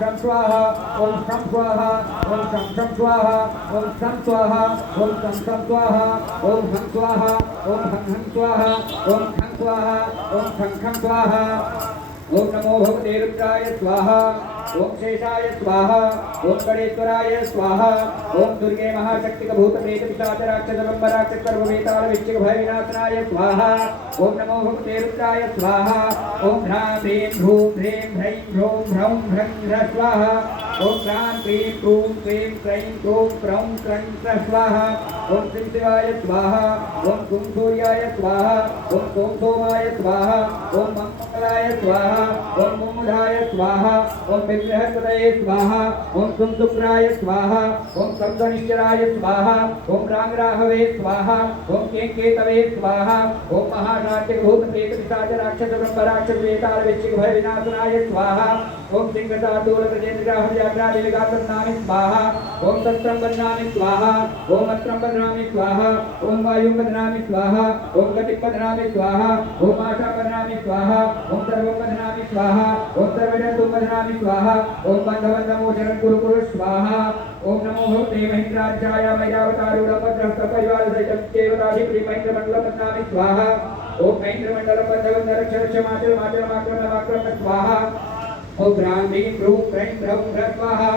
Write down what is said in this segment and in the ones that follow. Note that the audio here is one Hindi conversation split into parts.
शं स्वाहा ओम शं स्वाहा ओम शं स्वाहा ओम शं स्वाहा ओम शं स्वाहा ओम हं स्वाहा ओम हं स्वाहा ओम खं स्वाहा ओम खं स्वाहा ओम नमो भगवते रुद्राय स्वाहा ओम शेषाय स्वाहा ओम गणेश्वराय स्वाहा ओम दुर्गे महाशक्तिक भूत प्रेत पिशाच राक्षस बंबराक्षस सर्ववेताल विश्चिक भय विनाशनाय स्वाहा ओम नमो भगवते रुद्राय स्वाहा ओम ह्रां ह्रीं ह्रूं ह्रीं ह्रैं ह्रौं ह्रौं ह्रं ह्रः स्वाहा ओम ह्रां क्रीं क्रूं क्रीं क्रैं क्रूं क्रौं क्रं क्रः स्वाहा ओम श्रीं शिवाय स्वाहा ओम गुं सूर्याय स्वाहा ओम सोम सोमाय स्वाहा ओम मंगलाय स्वाहा ओम मूढाय स्वाहा ओम विग्रहपतये स्वाहा ओम सुं शुक्राय स्वाहा ओम सप्तनिश्चराय स्वाहा ओम रांगराहवे स्वाहा ओम केंकेतवे स्वाहा ओम महानाट्य भूत प्रेत पिशाच राक्षस ब्रह्मराक्षस वेताल विश्चिक भय विनाशनाय स्वाहा ओम सिंहसातूल गजेन्द्राह व्याघ्रादिविगात्रनामि स्वाहा ओम तत्रं बध्नामि स्वाहा ओम अत्रं बध्नामि स्वाहा ओम वायुं बध्नामि स्वाहा ओम गतिं बध्नामि स्वाहा ओम आशां बध्नामि स्वाहा ओम सर्वं बध्नामि स्वाहा ओम सर्वजन्तुं बध्नामि स्वाहा ओम बन्धबन्धमोचनं कुरु कुरु स्वाहा ओम नमो भगवते महेन्द्रार्चाय मय्यावतारूढपद्रहस्तपरिवारसहितं देवताधिपति महेन्द्रमण्डलं बध्नामि स्वाहा ओम महेन्द्रमण्डलं बन्धबन्धरक्षरक्षमाचलमाचलमाक्रम्य स्वाहा ओम ह्रां ह्रीं ह्रूं क्रैं ह्रौं ह्रः स्वाहा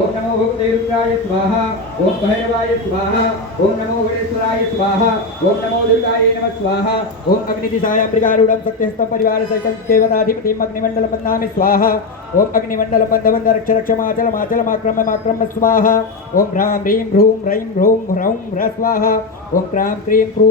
ओम नमो भगवते रुद्राय स्वाहा ओम भैरवाय स्वाहा ओम नमो गणेश्वराय स्वाहा ओम नमो दुर्गाय नमः स्वाहा ओम अग्निदिशाय मृगारूढं सत्यहस्तं परिवारसहितं देवताधिपतिं अग्निमण्डलं बध्नामि स्वाहा ओम अग्निमण्डलं बन्धबन्धरक्षरक्षमाचलमाचलमाक्रम्य स्वाहा ओम ह्रां ह्रीं ह्रूं ह्रैं ह्रौं ह्रौं ह्रः स्वाहा ओम क्रां क्रीं क्रूं